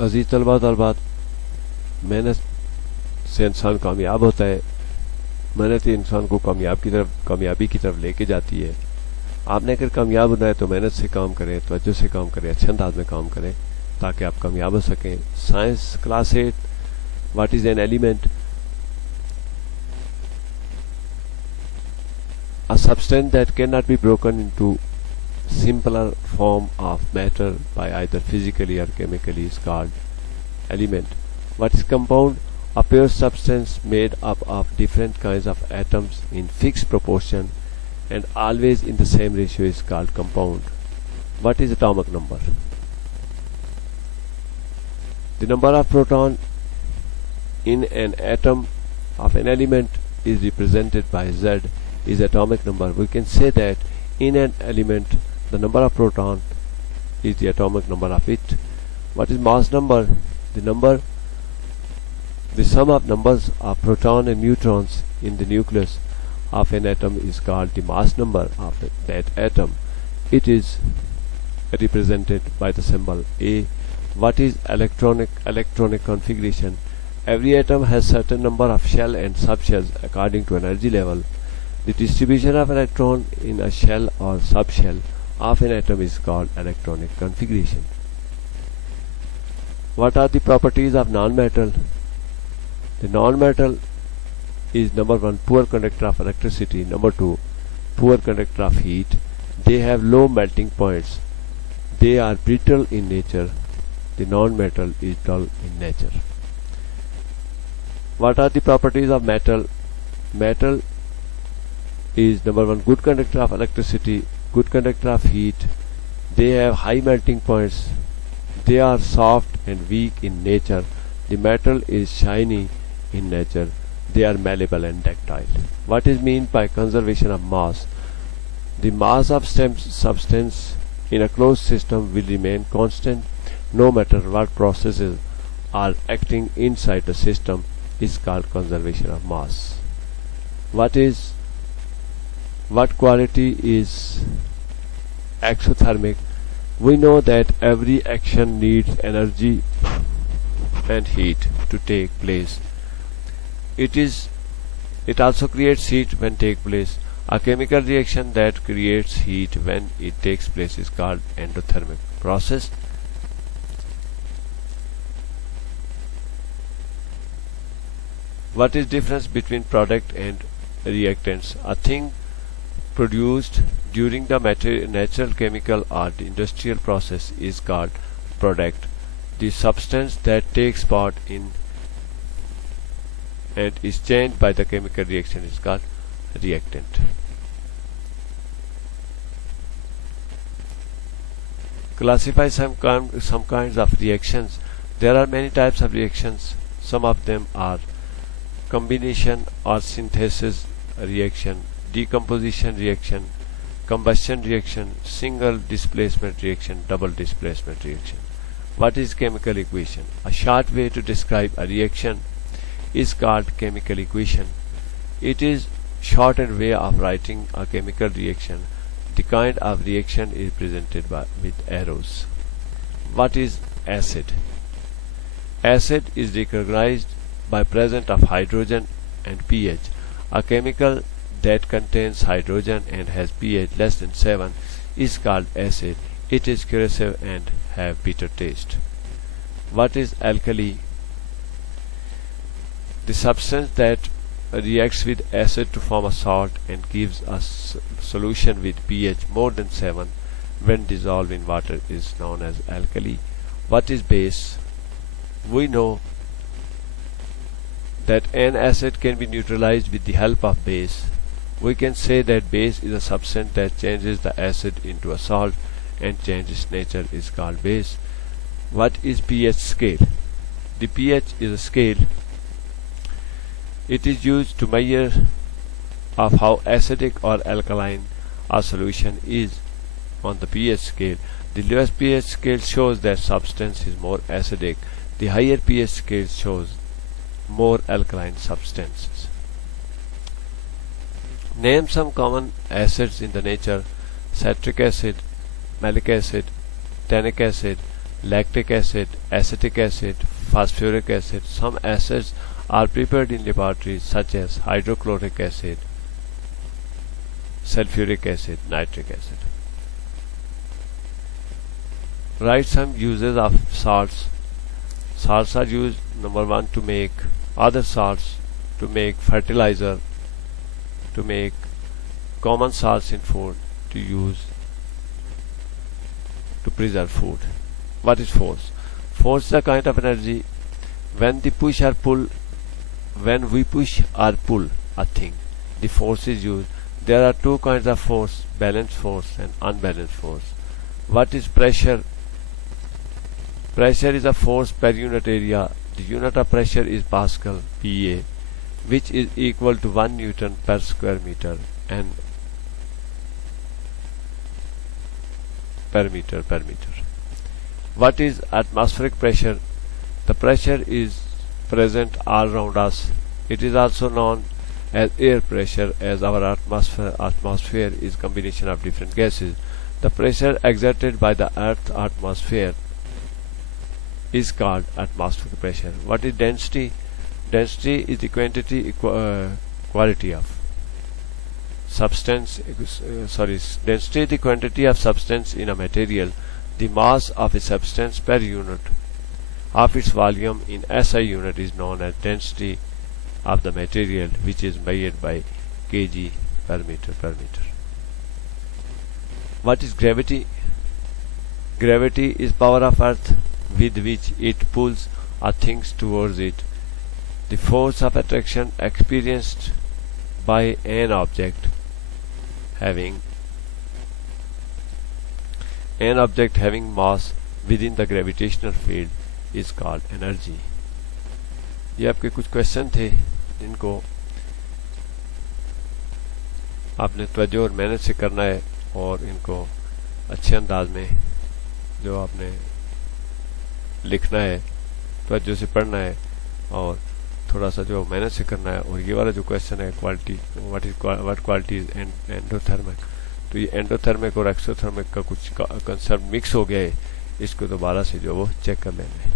अजीज तलबा तलबात, मेहनत से इंसान कामयाब होता है। मेहनत ही इंसान को कामयाबी की तरफ लेके जाती है। आपने अगर कामयाब होना है तो मेहनत से काम करें, तवज्जो से काम करें, अच्छे अंदाज में काम करें ताकि आप कामयाब हो सकें। Science class 8, what is an element? A substance that cannot be broken into simpler form of matter by either physically or chemically is called element. What is compound? A pure substance made up of different kinds of atoms in fixed proportion and always in the same ratio is called compound. What is atomic number? The number of proton in an atom of an element is represented by Z is atomic number. We can say that in an element the number of proton is the atomic number of it. What is mass number? The sum of numbers of proton and neutrons in the nucleus of an atom is called the mass number of that atom. It is represented by the symbol A. What is electronic configuration? Every atom has certain number of shell and subshells according to energy level. The distribution of electron in a shell or subshell of an atom is called electronic configuration. What are the properties of non-metal? The non-metal is number 1, poor conductor of electricity, number 2, poor conductor of heat. They have low melting points. They are brittle in nature. The non-metal is dull in nature. What are the properties of metal? Metal is number 1, good conductor of electricity, good conductor of heat. They have high melting points. They are soft and weak in nature. The metal is shiny in nature. They are malleable and ductile. What is meant by conservation of mass? The mass of substance in a closed system will remain constant no matter what processes are acting inside the system is called conservation of mass. What quality is exothermic? We know that every action needs energy and heat to take place. It also creates heat when take place. A chemical reaction that creates heat when it takes place is called endothermic process. What is difference between product and reactants? A thing produced during the natural, chemical or the industrial process is called product. The substance that takes part in and is changed by the chemical reaction is called reactant. Classify some kinds of reactions. There are many types of reactions. Some of them are combination or synthesis reaction, decomposition reaction, combustion reaction, single displacement reaction, double displacement reaction. What is chemical equation? A short way to describe a reaction is called chemical equation. It is shortened way of writing a chemical reaction. The kind of reaction is presented with arrows. What is acid? Acid is recognized by presence of hydrogen and pH. A chemical that contains hydrogen and has pH less than 7 is called acid. It is corrosive and have bitter taste. What is alkali? The substance that reacts with acid to form a salt and gives a solution with pH more than 7 when dissolved in water is known as alkali. What is base? We know that an acid can be neutralized with the help of base. We can say that base is a substance that changes the acid into a salt and changes nature is called base. What is pH scale? The pH is a scale. It is used to measure of how acidic or alkaline a solution is. On the pH scale, the lowest pH scale shows that substance is more acidic. The higher pH scale shows more alkaline substances. Name some common acids in the nature: citric acid, malic acid, tannic acid, lactic acid, acetic acid, phosphoric acid. Some acids are prepared in laboratories such as hydrochloric acid, sulfuric acid, nitric acid. Write some uses of salts. Salts are used, number one, to make other salts, to make fertilizer, to make common salts in food, to use to preserve food. What is force? Force is a kind of energy. When we push or pull a thing, the force is used. There are two kinds of force: balanced force and unbalanced force. What is pressure? Pressure is a force per unit area. The unit of pressure is Pascal, PA, which is equal to 1 Newton per square meter and per meter. What is atmospheric pressure? The pressure is present all around us. It is also known as air pressure, as our atmosphere is combination of different gases. The pressure exerted by the Earth's atmosphere is called atmospheric pressure. What is density? Density is the quality of substance. Density is the quantity of substance in a material. The mass of a substance per unit of its volume in SI unit is known as density of the material, which is measured by kg per meter. What is gravity? Gravity is power of Earth with which it pulls things towards it. The force of attraction experienced by an object having mass within the gravitational field is called energy. ये आपके कुछ question थे जिनको आपने तवज्जो और मेहनत से करना है और इनको अच्छे अंदाज में जो आपने लिखना है, तवज्जो से पढ़ना है और थोड़ा सा जो मेहनत से करना है। और ये वाला जो क्वेश्चन है quality, what quality is endothermic, तो ये एंडोथर्मिक और एक्सोथर्मिक का कुछ कंसेप्ट मिक्स हो गया है, इसको दोबारा से जो वो चेक कर लेना है।